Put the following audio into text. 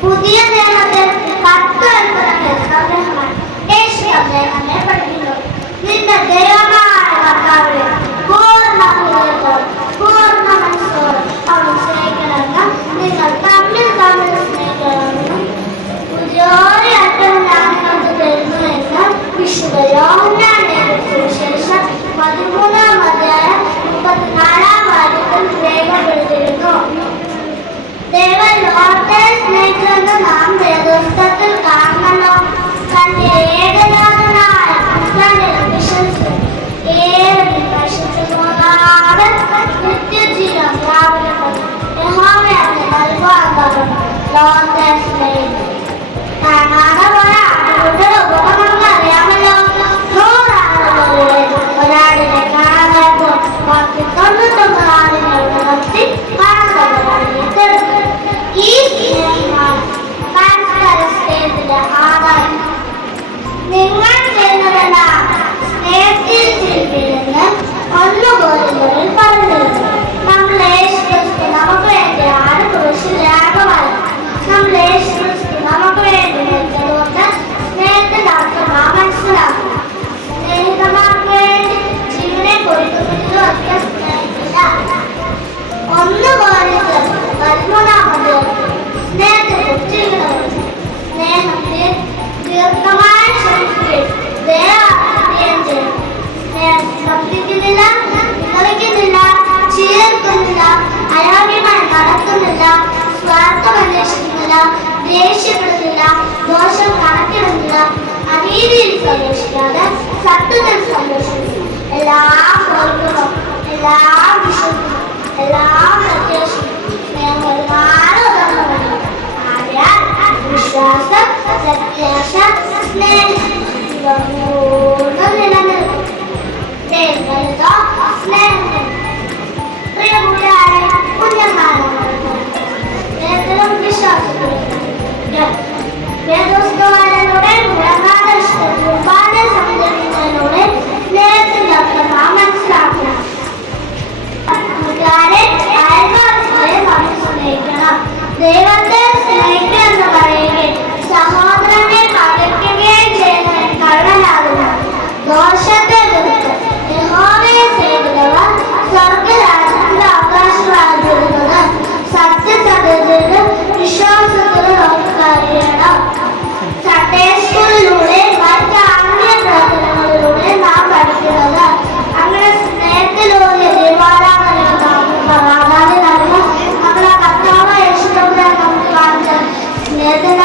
pudiera എല്ലാം എല്ലാം വിശ്വസിക്കുന്നു എല്ലാം They are the same. inmediatamente